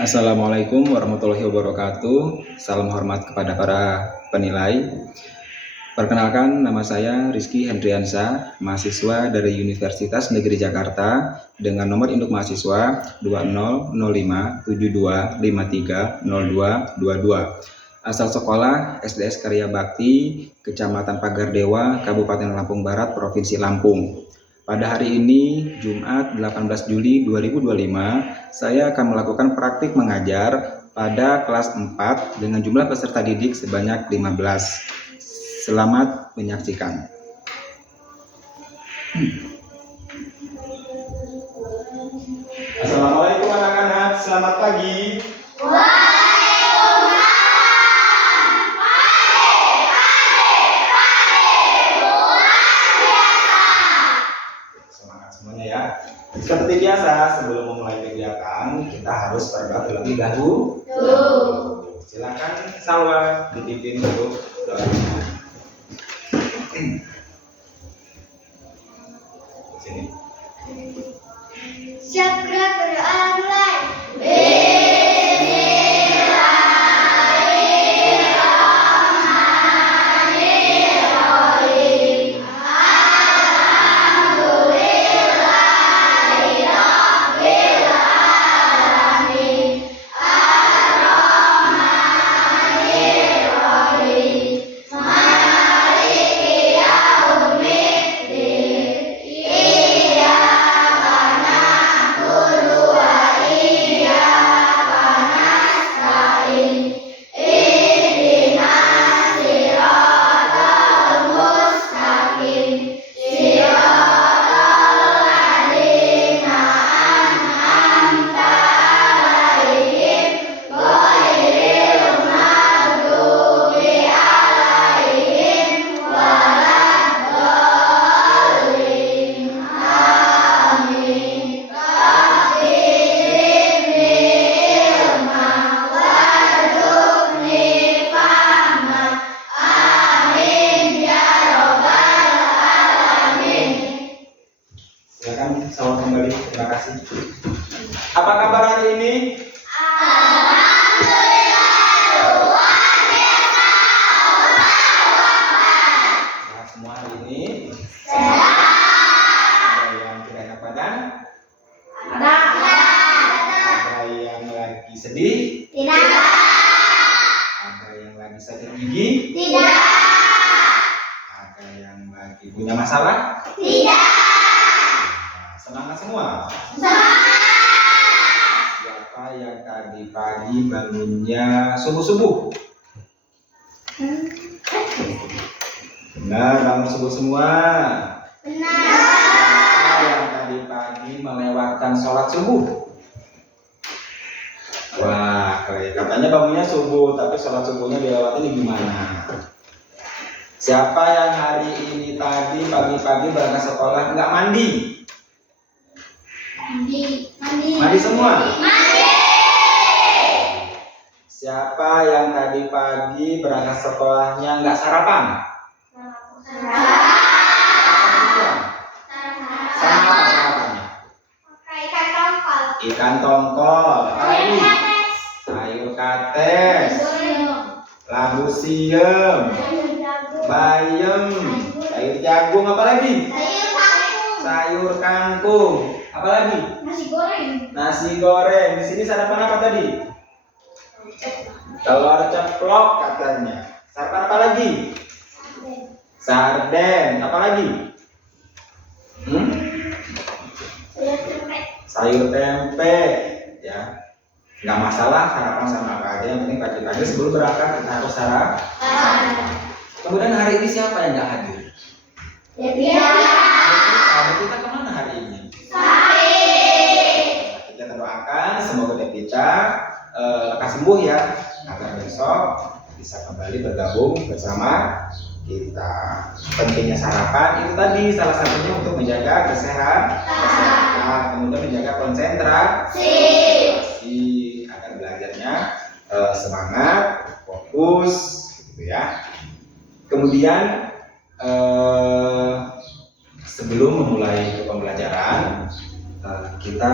Assalamualaikum warahmatullahi wabarakatuh. Salam hormat kepada para penilai. Perkenalkan, nama saya Rizky Hendriansa, mahasiswa dari Universitas Negeri Jakarta dengan nomor induk mahasiswa 200572530222. Asal sekolah SDS Karya Bakti, Kecamatan Pagardewa, Kabupaten Lampung Barat, Provinsi Lampung. Pada hari ini, Jumat 18 Juli 2025, saya akan melakukan praktik mengajar pada kelas 4 dengan jumlah peserta didik sebanyak 15. Selamat menyaksikan. Assalamualaikum anak-anak, selamat pagi. Seperti biasa, sebelum memulai kegiatan, kita harus berdoa terlebih dahulu. Silakan Salwa dipimpin untuk doanya. Sini. Siap gerak berdoa mulai. Silakan Salwa kembali. Terima kasih. Apa kabar hari ini? Sehat semua hari ini? Ada yang tidak enak badan? Ada yang lagi sedih? Ada yang lagi sakit gigi? Ada yang lagi punya masalah? Semangat semua. Siapa yang tadi pagi bangunnya subuh-subuh? Benar, bangun subuh semua. Siapa yang tadi pagi melewatkan sholat subuh? Wah, katanya bangunnya subuh, tapi sholat subuhnya dilewati gimana? Siapa yang hari ini tadi pagi-pagi berangkat sekolah nggak mandi? Mandi semua? Siapa yang tadi pagi berangkat sekolahnya nggak sarapan? Sama apa sarapannya? Ikan tongkol. Apa lagi? Sayur kates. Labu siam. Bayam. Sayur jagung. Apa lagi? Sayur kangkung. Apa lagi? Nasi goreng. Di sini sarapan apa tadi? Telur ceplok katanya. Sarapan apa lagi? Sarden. Apa lagi? Sayur tempe. Ya, nggak masalah sarapan sama apa aja. Yang penting pagi-pagi sebelum berangkat kita harus sarapan. Kemudian hari ini siapa yang nggak hadir? Kita kemana hari ini? Kita doakan semoga Devita lekas sembuh ya, agar besok bisa kembali bergabung bersama kita. Pentingnya sarapan itu tadi salah satunya untuk menjaga kesehatan, kemudian menjaga konsentrasi agar belajarnya semangat, fokus, gitu ya. Kemudian sebelum memulai pembelajaran kita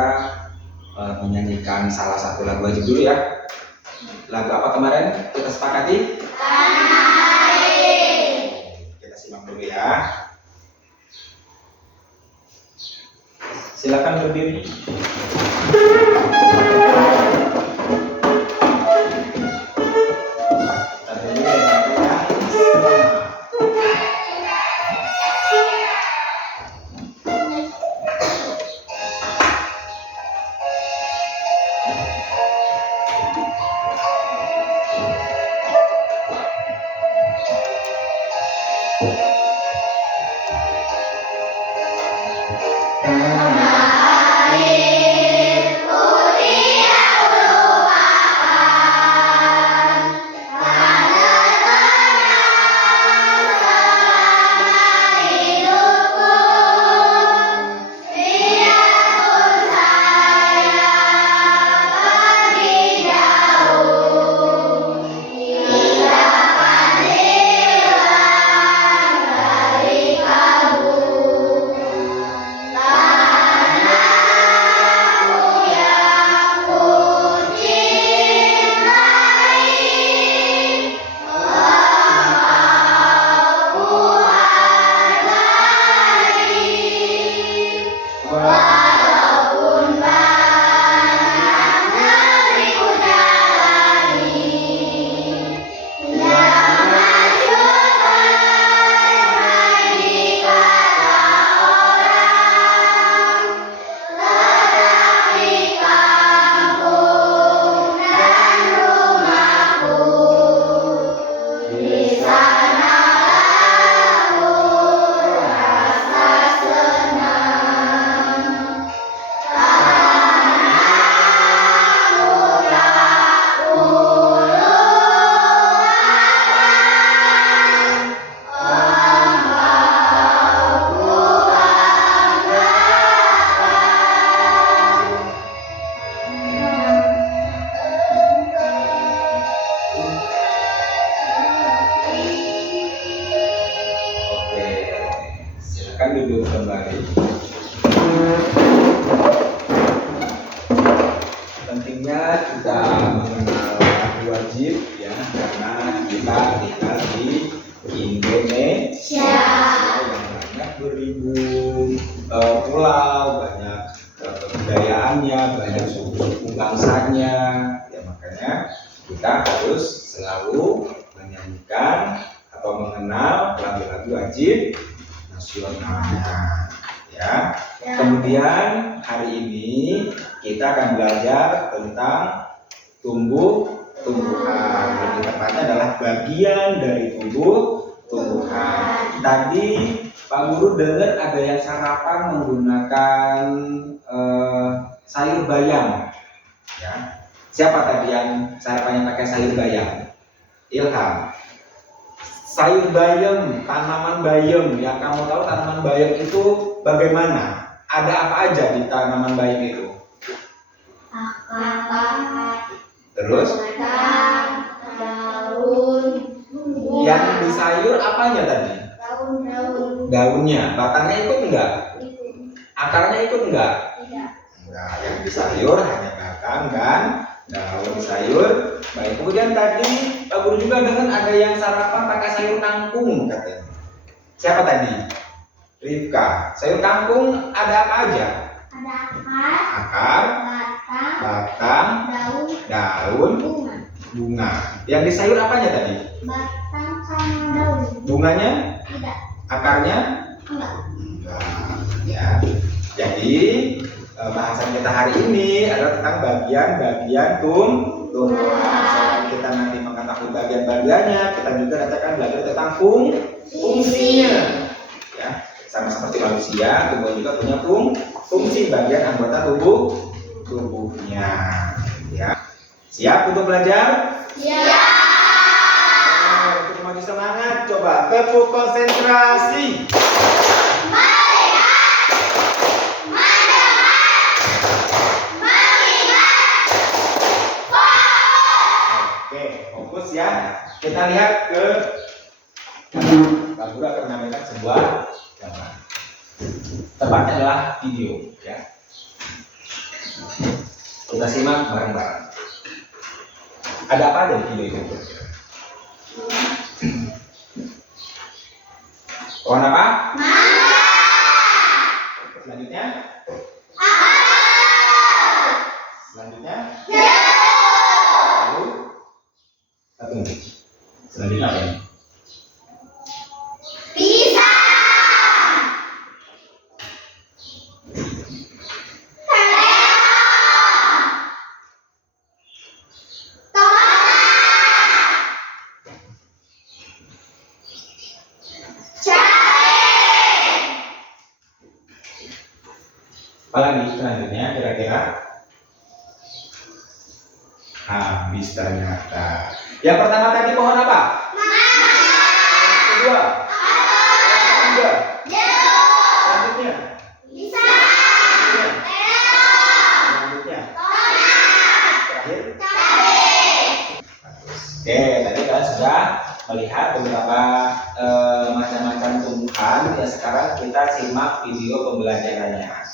menyanyikan salah satu lagu wajib dulu ya. Lagu apa kemarin kita sepakati? Kita simak dulu ya. Silakan berdiri. Silakan duduk kembali. Pentingnya kita mengenal lagu wajib ya, karena kita tinggal di Indonesia yang banyak beribu pulau, banyak kebudayaannya, banyak suku-suku bangsanya. Ya makanya kita harus selalu menyanyikan atau mengenal lagu-lagu wajib nasionalnya ya. Kemudian hari ini kita akan belajar tentang tumbuhan. Lebih tepatnya adalah bagian dari tumbuhan. Tadi Pak Guru dengar ada yang sarapan menggunakan sayur bayam ya. Siapa tadi yang sarapannya pakai sayur bayam? Ilham. Sayur bayam, tanaman bayam, yang kamu tahu tanaman bayam itu bagaimana? Ada apa aja di tanaman bayam itu? Akar, Terus? daun, Yang di sayur apanya tadi? daun, Daunnya, batangnya ikut enggak? Akarnya ikut enggak? tidak. Enggak, yang di sayur hanya batang dan daun di sayur. Baik, kemudian tadi Pak Guru juga dengar ada yang sarapan pakai sayur kangkung katanya. Siapa tadi? Rifka. Sayur kangkung ada apa aja? Ada akar, Akar, batang, daun, bunga. bunga. Yang di sayur apanya tadi? Batang sama daun. Bunganya? Tidak. Akarnya? Enggak. Enggak. Ya. Jadi bahasan kita hari ini adalah tentang bagian-bagian tumbuhan. Selain kita nanti mengetahui bagian-bagiannya, kita juga nanti akan belajar tentang fungsinya. Ya, sama seperti manusia, tumbuhan juga punya fungsi bagian anggota tubuhnya. Ya, siap untuk belajar? Siap. Untuk maju semangat, coba tepuk konsentrasi. Fokus ya. Kita lihat ke Pak Guru akan menyampaikan sebuah gambar. Tepatnya adalah video ya. Kita simak bareng-bareng. Ada apa aja di video itu? Pohon apa? Selanjutnya? Selanjutnya? Lalu? Satu. Selanjutnya apa ini? Apalagi selanjutnya kira-kira? Habis ternyata. Yang pertama tadi pohon apa? Yang kedua? Yang ketiga? Selanjutnya? Selanjutnya? Terakhir? Oke, tadi kalian sudah melihat beberapa macam-macam tumbuhan. Ya, sekarang kita simak video pembelajarannya.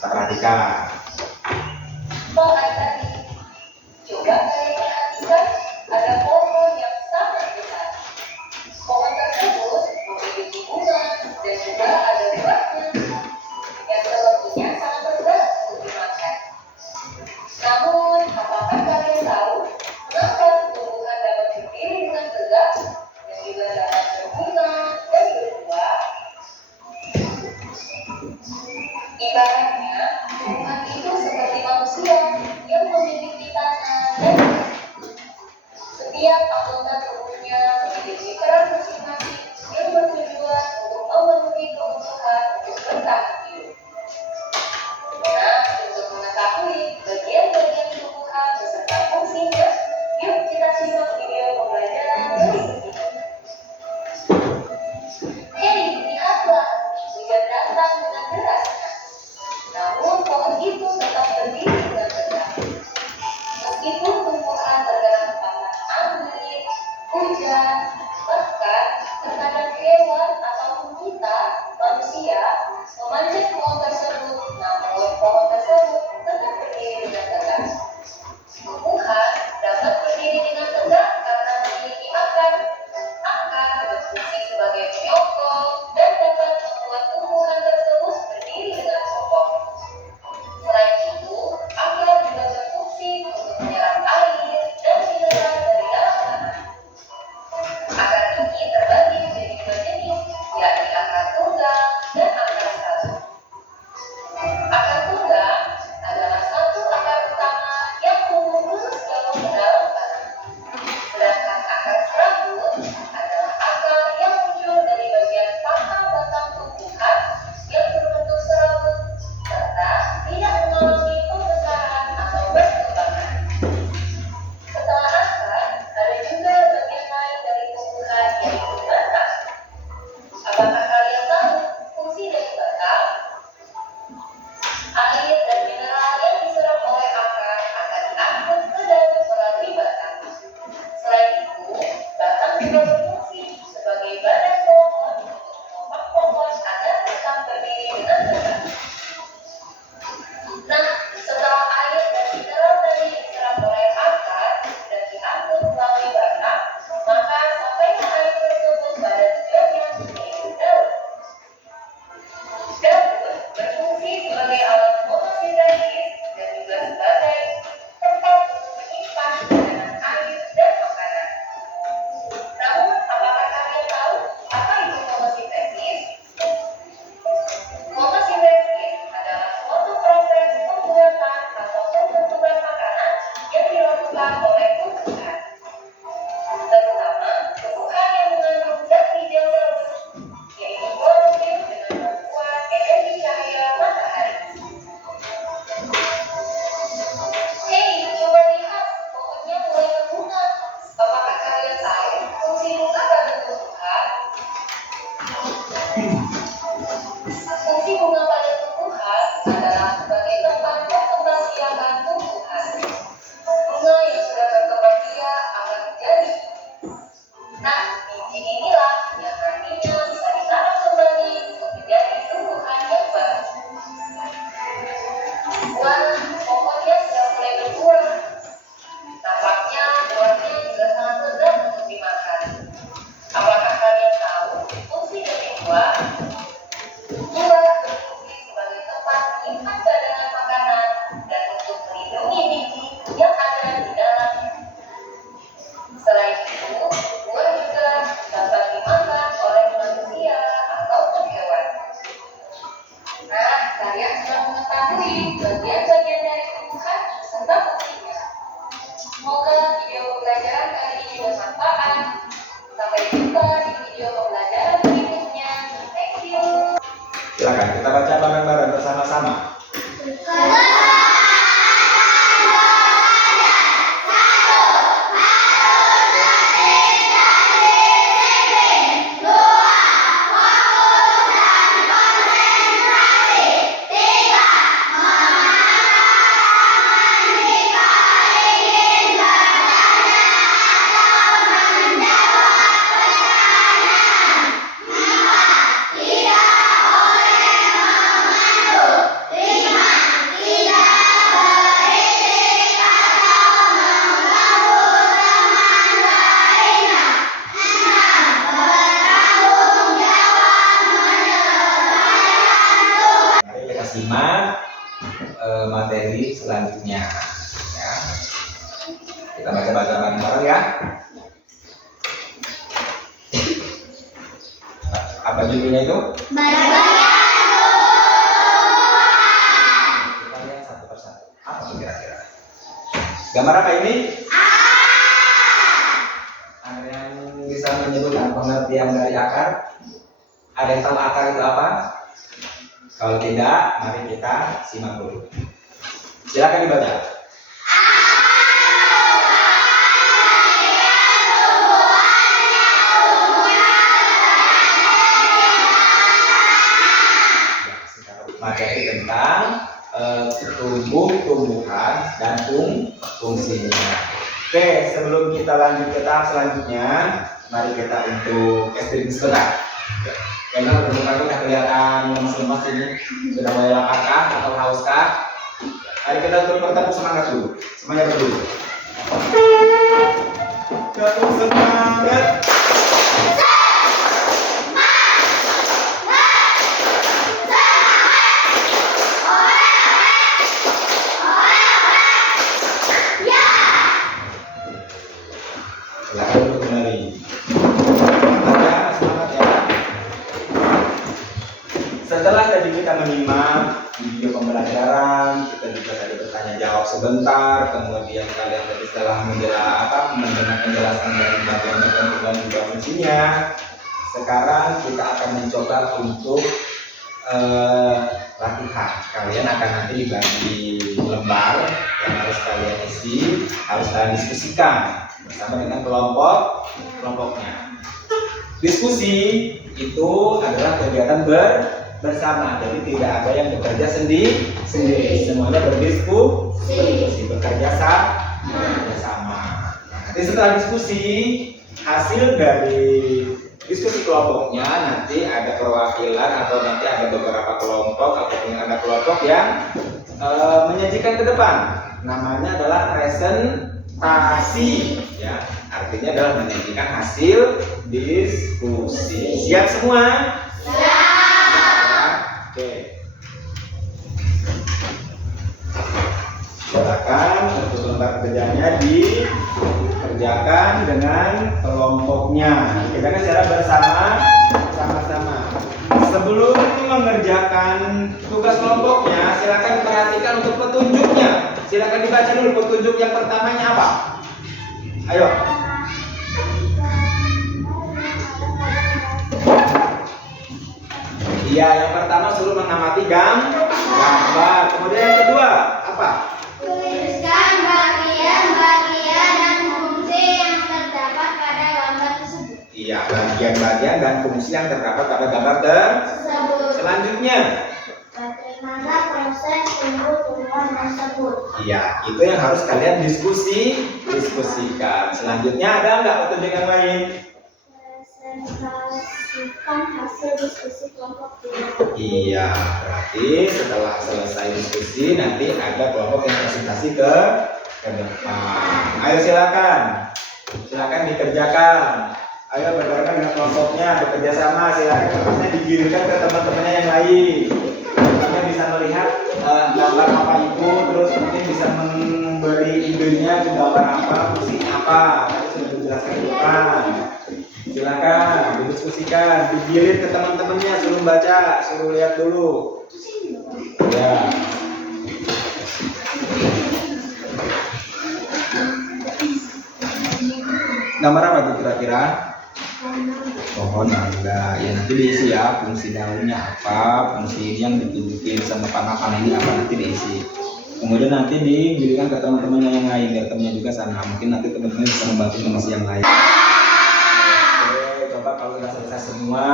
Kita perhatikan. Coba kalian perhatikan ada pohon yang sangat besar. Pohon tersebut memiliki bunga dan juga ada buahnya yang sepertinya sangat berat untuk dimakan. Namun, apakah kalian tahu mengapa tumbuhan dapat berdiri dengan tegak dan juga dapat berbunga dan berbuah? Ibaratnya, tumbuhan ini Mari kita simak materi selanjutnya. Ya. Kita baca-baca bareng-bareng ya. Apa judulnya itu? Kita lihat satu persatu. Apa tuh kira-kira? Gambar apa ini? Ada yang bisa menyebutkan pengertian dari akar? Ada yang tahu akar itu apa? Kalau tidak, mari kita simak dulu. Silakan dibaca. Materi tentang tumbuh-tumbuhan dan fungsinya. Oke, sebelum kita lanjut ke tahap selanjutnya, mari kita untuk testing sebentar. Karena tumbuhan itu sudah kelihatan lemas-lemas ini, sudah mulai laparkah atau hauskah? Mari kita untuk bertepuk semangat dulu. Semuanya berdua. Tepuk semangat. Silakan duduk kembali. Semangat ya. Setelah tadi kita menyimak video pembelajaran, kita juga tadi bertanya jawab sebentar, kemudian kalian tadi setelah mendengar penjelasan dari bagian-bagian dan juga fungsinya. Sekarang kita akan mencoba untuk latihan. Kalian akan nanti dibagi lembar yang harus kalian isi, harus kalian diskusikan bersama dengan kelompoknya. Diskusi itu adalah kegiatan bersama, jadi tidak ada yang bekerja sendiri, semuanya berdiskusi, bekerja sama. Nanti setelah diskusi, hasil dari diskusi kelompoknya nanti ada perwakilan atau nanti ada beberapa kelompok ataupun ada kelompok yang menyajikan ke depan. Namanya adalah presentasi, ya. Artinya adalah menyajikan hasil diskusi. Siap semua? Oke. Silakan untuk lembar kerjanya dikerjakan dengan kelompoknya. Kerjakan secara bersama-sama. Sebelum mengerjakan tugas kelompoknya, silakan perhatikan untuk petunjuknya. Silakan dibaca dulu petunjuk yang pertamanya apa? Ayo. Iya, yang pertama suruh mengamati gambar. Kemudian yang kedua apa? Tuliskan bagian-bagian dan fungsi yang terdapat pada gambar tersebut. Iya, bagian-bagian dan fungsi yang terdapat pada gambar tersebut. Selanjutnya, Bagaimana proses tumbuh-tumbuhan tersebut? iya, itu yang harus kalian diskusikan. Selanjutnya ada nggak petunjuk yang lain? Presentasikan hasil diskusi kelompok dulu. Iya, berarti setelah selesai diskusi nanti ada kelompok yang presentasi ke depan. Ayo silakan dikerjakan. Ayo bergerak dengan kelompoknya, bekerja sama. Silakan kertasnya digiringkan ke teman-temannya yang lain. Teman-temannya bisa melihat gambar apa itu, terus mungkin bisa memberi idenya ke gambar apa, fungsinya apa. Tadi sudah dijelaskan di depan. Silakan didiskusikan, digiring ke teman-temannya, suruh baca, suruh lihat dulu. Ya. Gambar apa tuh kira-kira? Pohon mangga. Ya nanti diisi ya, fungsi daunnya apa, fungsi ini yang ditunjukin sama panah ini apa, nanti diisi. Kemudian nanti diberikan ke teman-teman yang lain, biar temannya juga sama. Mungkin nanti teman-teman bisa membantu teman yang lain. Oke, coba kalau sudah selesai semua,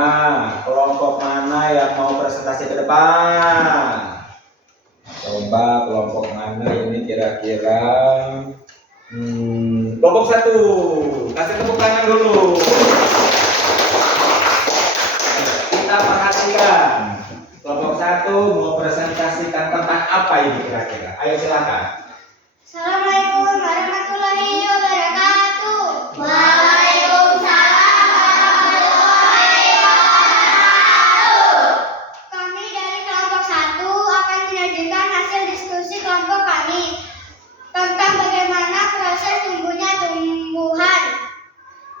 kelompok mana yang mau presentasi ke depan? Coba kelompok mana ini kira-kira? Kelompok 1, kasih tepuk tangan dulu. Kita perhatikan. Kelompok 1 mau presentasikan tentang apa ini kira-kira? Ayo silakan. Assalamualaikum warahmatullahi wabarakatuh. Waalaikumsalam warahmatullahi wabarakatuh. Kami dari kelompok 1 akan menyajikan hasil diskusi kelompok kami tentang bagaimana proses tumbuhnya tumbuhan.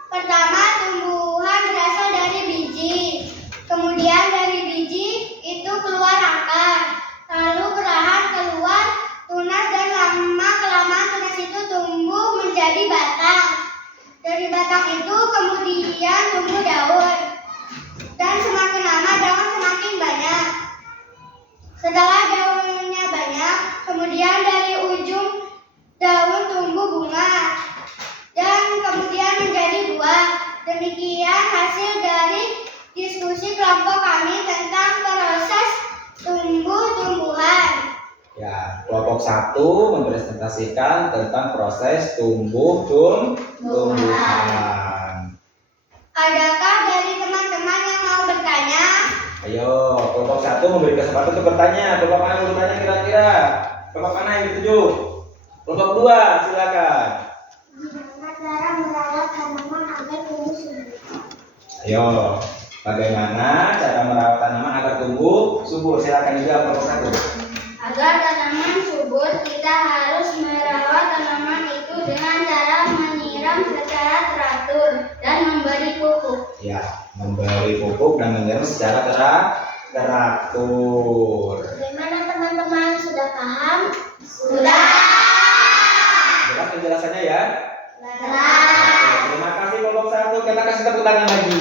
Pertama, tumbuhan berasal dari biji. Kemudian dari biji itu keluar akar. Lalu perlahan keluar tunas dan lama-kelamaan tunas itu tumbuh menjadi batang. Dari batang itu kemudian tumbuh daun. Dan semakin lama daun semakin banyak. Setelah daunnya banyak, kemudian dari ujung daun tumbuh bunga. Dan kemudian menjadi buah. Demikian hasil dari diskusi kelompok kami tentang proses tumbuh-tumbuhan. Ya, kelompok 1 mempresentasikan tentang proses tumbuh-tumbuhan. Adakah dari teman-teman yang mau bertanya? Ayo, kelompok 1 memberi kesempatan untuk bertanya. Kelompok mana yang bertanya kira-kira? Kelompok mana yang dituju? Kelompok 2, silakan. Gimana cara merawat tanaman agar tumbuh subur? Ayo, bagaimana cara merawat tanaman agar tumbuh subur? Silakan juga kelompok 1. Agar tanaman subur, kita harus merawat tanaman itu dengan cara menyiram secara teratur dan memberi pupuk. Ya, memberi pupuk dan menyiram secara teratur. Bagaimana teman-teman, sudah paham? Sudah. Jelas penjelasannya ya? Jelas. Oke, terima kasih kelompok 1. Kita kasih tepuk tangan lagi.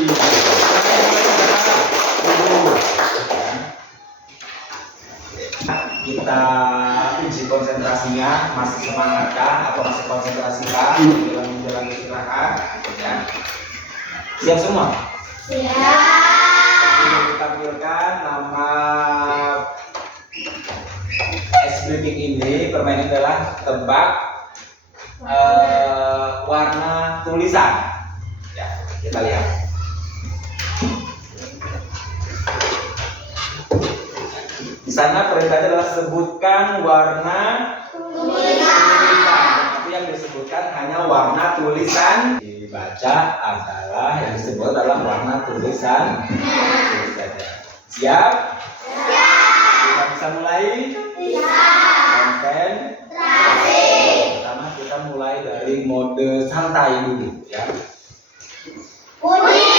Kita uji konsentrasinya, masih semangatkah atau masih konsentrasikah menjelang istirahat? Ya. Siap semua? Siap. Kita tampilkan nama ice breaking ini. Permainan adalah tebak warna tulisan. Ya, kita lihat. Di sana perintahnya adalah sebutkan warna tulisan. Tapi yang disebutkan hanya warna tulisan. Dibaca adalah yang disebut adalah warna tulisan. Siap? Kita bisa mulai? Konsentrasi. Pertama kita mulai dari mode santai dulu ya. Kuning.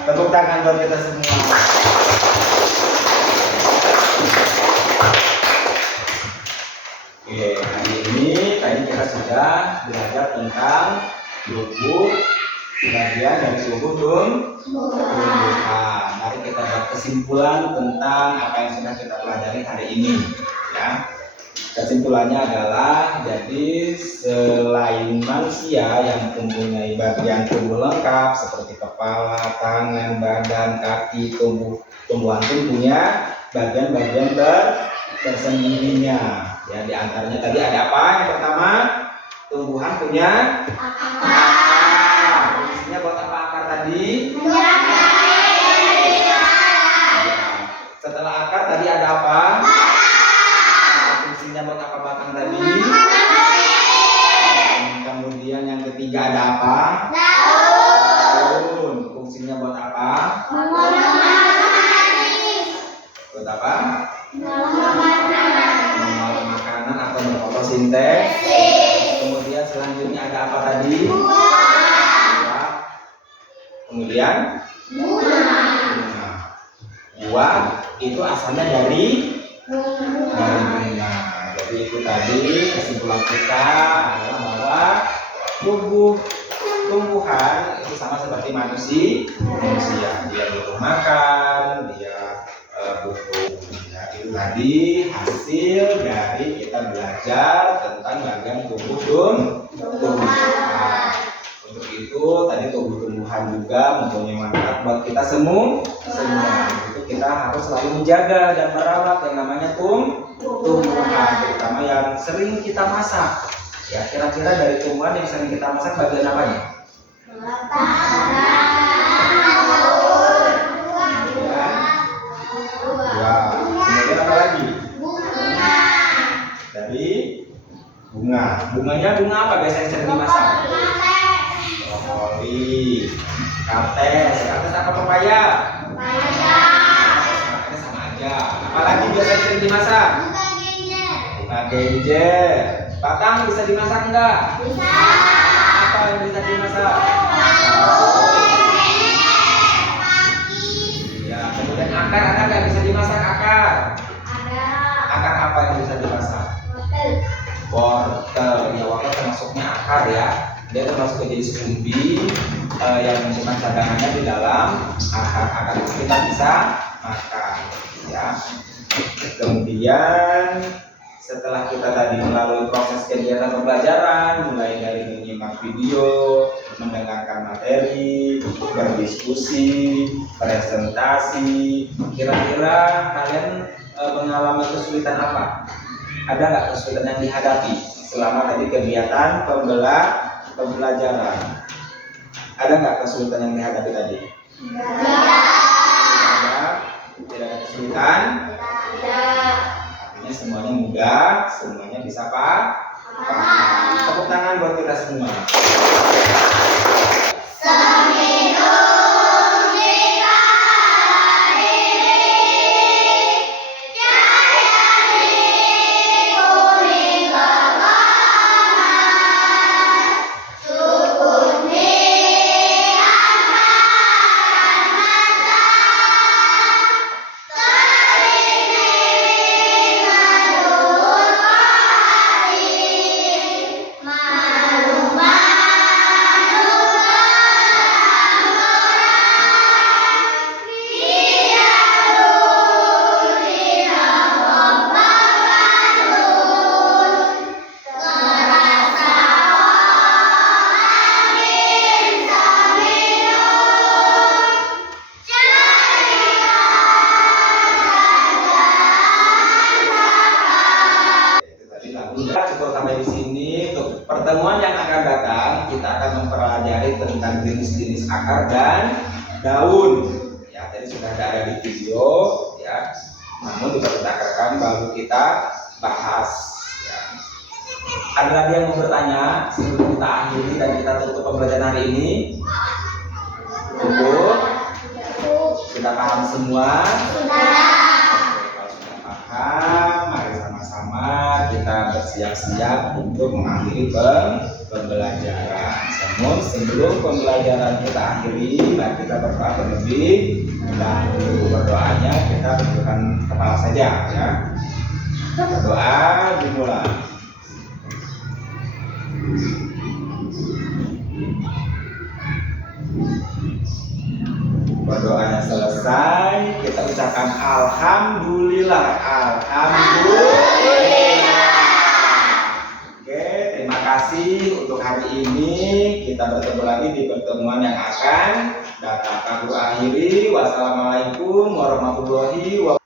Tepuk tangan buat kita semua. Oke, hari ini tadi kita sudah belajar tentang tubuh, bagian dari tubuh tumbuhan. Mari kita buat kesimpulan tentang apa yang sudah kita pelajari hari ini. Ya, kesimpulannya adalah jadi selain manusia yang mempunyai bagian tubuh lengkap seperti kepala, tangan, badan, kaki, tumbuhan pun punya bagian-bagian tersendirinya. Ya, di antaranya tadi ada apa? Yang pertama, tumbuhan punya akar. Fungsinya buat apa akar tadi? Ya. Setelah akar tadi ada apa? Fungsinya buat apa batang tadi? Kemudian yang ketiga ada apa? Daun. Fungsinya buat apa? Buat apa? Mengolah makanan atau berfotosintesis. Kemudian selanjutnya ada apa tadi? tadi? Buah. Kemudian bunga. Buah itu asalnya dari bunga. Jadi itu tadi kesimpulan kita adalah bahwa tumbuhan itu sama seperti manusia. Dia butuh makan, dia butuh. Ya, itu tadi hasil dari kita belajar tentang bagian tubuh tumbuhan. Untuk itu tadi tubuh tumbuhan juga mempunyai manfaat buat kita semua. Itu kita harus selalu menjaga dan merawat yang namanya tumbuhan, terutama yang sering kita masak. Ya, kira-kira dari tumbuhan yang sering kita masak bagian apanya? Kemudian apa lagi? Dari bunga. Bunganya bunga apa biasanya sering dimasak? Brokoli, kates apa pepaya? Kates sama aja. Apalagi biasanya sering dimasak? Bunga genjer. Batang bisa dimasak enggak? Bisa. Apa yang bisa dimasak? Ya, kemudian akar nggak bisa dimasak akar. Akar apa yang bisa dimasak? Wortel. Ya, wortel termasuknya akar ya. Dia termasuk jenis umbi yang menyimpan cadangannya di dalam akar itu kita bisa makan. Ya. Kemudian setelah kita tadi melalui proses kegiatan pembelajaran, mulai dari menyimak video, mendengarkan materi, berdiskusi, presentasi, kira-kira kalian mengalami kesulitan apa? Ada nggak kesulitan yang dihadapi selama tadi kegiatan pembelajaran? Ada nggak kesulitan yang dihadapi tadi? Tidak ada kesulitan? Artinya semuanya mudah, semuanya bisa paham. Tepuk tangan buat kita semua. Cukup sampai di sini. Untuk pertemuan yang akan datang, kita akan mempelajari tentang jenis-jenis akar dan daun. Ya, tadi sudah ada di video, ya. Namun juga kita rekam baru kita bahas. Ya. Ada lagi yang mau bertanya sebelum kita akhiri dan kita tutup pembelajaran hari ini? Cukup? Sudah paham semua? Kalau sudah paham, mari sama-sama kita bersiap-siap untuk mengakhiri pembelajaran. Namun sebelum pembelajaran kita akhiri, mari kita berdoa terlebih dahulu. Berdoanya kita tundukkan kepala saja, ya. Berdoa dimulai. Berdoanya selesai, kita ucapkan alhamdulillah. Oke, terima kasih untuk hari ini. Kita bertemu lagi di pertemuan yang akan datang. Kami akhiri. Wassalamualaikum warahmatullahi wabarakatuh.